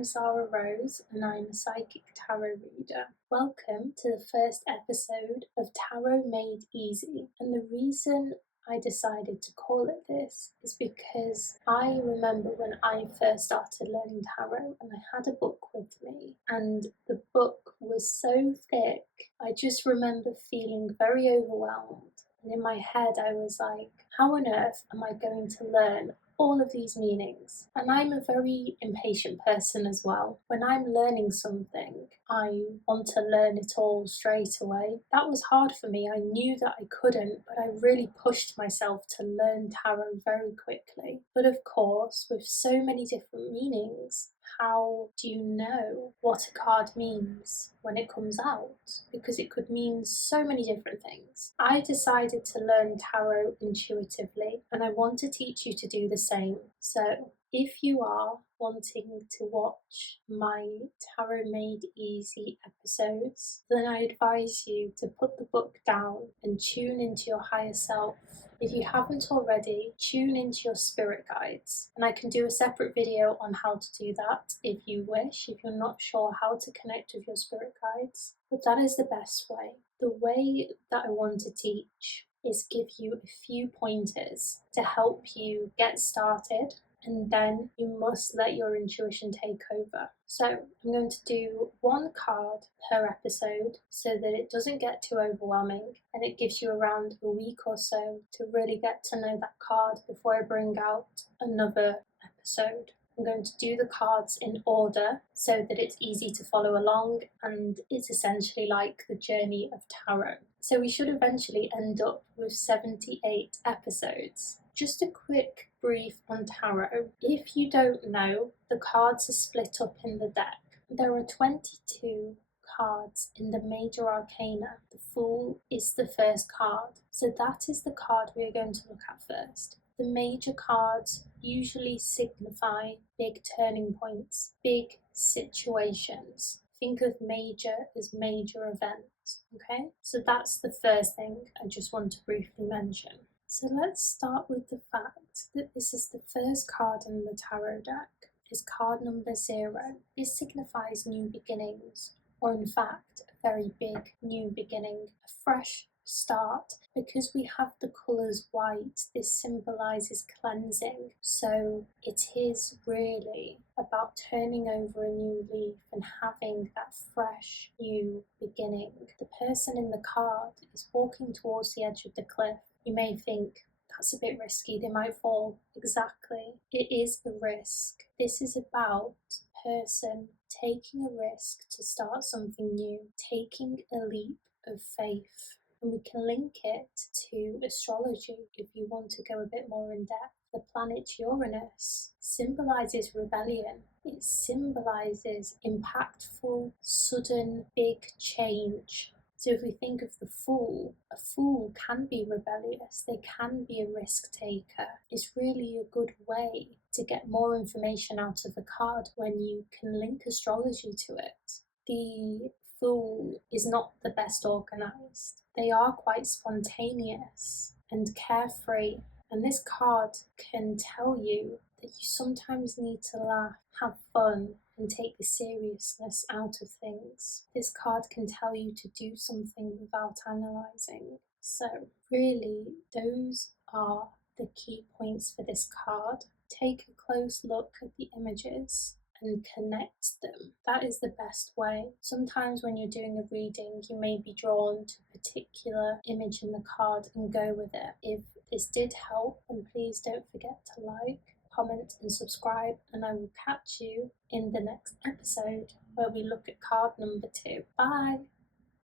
I'm Zara Rose and I'm a psychic tarot reader. Welcome to the first episode of Tarot Made Easy, and the reason I decided to call it this is because I remember when I first started learning tarot and I had a book with me, and the book was so thick I just remember feeling very overwhelmed, and in my head I was like, how on earth am I going to learn all of these meanings? And I'm a very impatient person as well. When I'm learning something, I want to learn it all straight away. That was hard for me. I knew that I couldn't, but I really pushed myself to learn tarot very quickly. But of course, with so many different meanings, how do you know what a card means when it comes out? Because it could mean so many different things. I decided to learn tarot intuitively, and I want to teach you to do the same. So if you are wanting to watch my Tarot Made Easy episodes, then I advise you to put the book down and tune into your higher self. If you haven't already, tune into your spirit guides, and I can do a separate video on how to do that if you wish, if you're not sure how to connect with your spirit guides. But that is the best way. The way that I want to teach is give you a few pointers to help you get started, and then you must let your intuition take over. So I'm going to do one card per episode so that it doesn't get too overwhelming, and it gives you around a week or so to really get to know that card before I bring out another episode. I'm going to do the cards in order so that it's easy to follow along, and it's essentially like the journey of tarot. So we should eventually end up with 78 episodes. Just a quick brief on tarot. If you don't know, the cards are split up in the deck. There are 22 cards in the Major Arcana. The Fool is the first card, so that is the card we are going to look at first. The major cards usually signify big turning points, big situations. Think of major as major events, okay? So that's the first thing I just want to briefly mention. So let's start with the fact that this is the first card in the tarot deck. It's card number 0. This signifies new beginnings, or in fact, a very big new beginning, a fresh start. Because we have the colours white, this symbolises cleansing, so it is really about turning over a new leaf and having that fresh new beginning. The person in the card is walking towards the edge of the cliff. You may think, that's a bit risky, they might fall. Exactly, it is a risk. This is about a person taking a risk to start something new, taking a leap of faith. And we can link it to astrology if you want to go a bit more in depth. The planet Uranus symbolises rebellion. It symbolises impactful, sudden, big change. So if we think of the Fool, a fool can be rebellious, they can be a risk taker. It's really a good way to get more information out of a card when you can link astrology to it. The Fool is not the best organised. They are quite spontaneous and carefree, and this card can tell you that you sometimes need to laugh, have fun, and take the seriousness out of things. This card can tell you to do something without analysing. So really, those are the key points for this card. Take a close look at the images and connect them. That is the best way. Sometimes when you're doing a reading, you may be drawn to a particular image in the card and go with it. If this did help, then please don't forget to like, comment and subscribe, and I will catch you in the next episode where we look at card number 2. Bye!